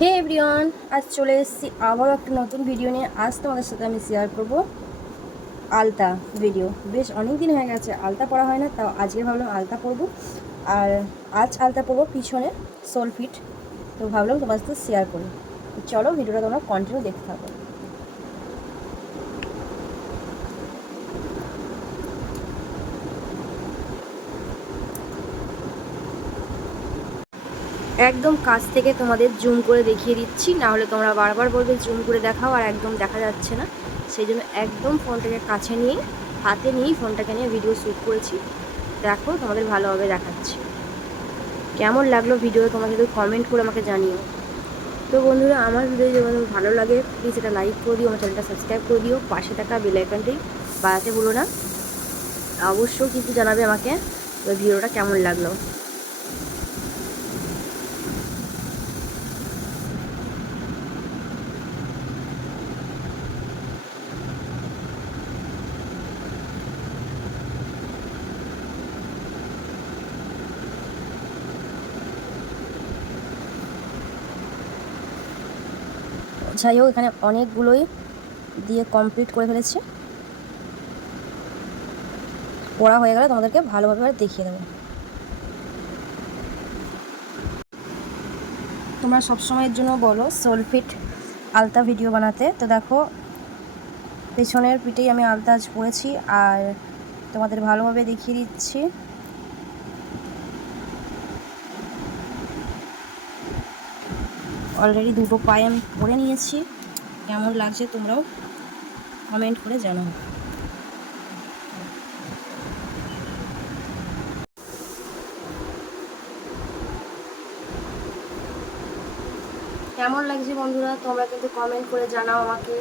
হে everyone আজ চলে এসেছি আবারও একটা নতুন ভিডিও নিয়ে। আজ তোমাদের সাথে আমি শেয়ার করব আলতা ভিডিও বেশ অনেক দিন হয়ে গেছে, আলতা পড়া হয় না, তাও আজকে ভাবলাম আলতা পরবো। আর আজ আলতা পরবো পিছনে সোলফিট তো ভাবলাম তোমার সাথে শেয়ার করি। চলো ভিডিওটা তোমরা কন্টিনিউ দেখতে থাকো। একদম কাছ থেকে তোমাদের জুম করে দেখিয়ে দিচ্ছি। না হলে তোমরা বারবার বলবে জুম করে দেখাও আর একদম দেখা যাচ্ছে না। সেই জন্য একদম ফোনটাকে কাছে নিয়ে, হাতে নিয়েই ফোনটাকে নিয়ে ভিডিও শ্যুট করেছি। দেখো তোমাদের ভালোভাবে দেখাচ্ছি। কেমন লাগল ভিডিও তোমাকে একটু কমেন্ট করে আমাকে জানিও। তো বন্ধুরা, আমার ভিডিও যদি তোমাদের ভালো লাগে প্লিজ এটা লাইক করে দিও, আমার চ্যানেলটা সাবস্ক্রাইব করে দিও। পাশে থাকা বেল আইকনটি বাড়াতে ভুলো না। অবশ্যই কিন্তু জানাবে আমাকে। ভিডিওটা কেমন লাগল? যাই হোক, এখানে অনেকগুলোই দিয়ে কমপ্লিট করে ফেলেছি। পড়া হয়ে গেলে তোমাদেরকে ভালোভাবে দেখিয়ে দেবো। তোমরা সবসময়ের জন্য বলো সোলফিট আলতা ভিডিও বানাতে। তো দেখো, পেছনের পিঠেই আমি আলতা আজ পড়েছি আর তোমাদের ভালোভাবে দেখিয়ে দিচ্ছি। অলরেডি দুটো পায়ে আমি পরে নিয়েছি। কেমন লাগছে তোমরাও কমেন্ট করে জানাও। কেমন লাগছে বন্ধুরা? তোমরা কিন্তু কমেন্ট করে জানাও আমাকে।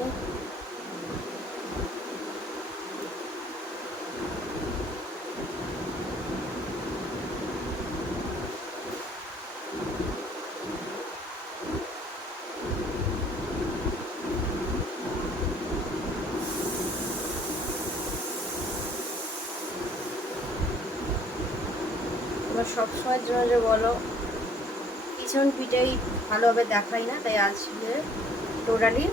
তোমরা সবসময়ের জন্য যে বলো পিছন পিঠেই ভালোভাবে দেখাই না তাই আজকে টোটালি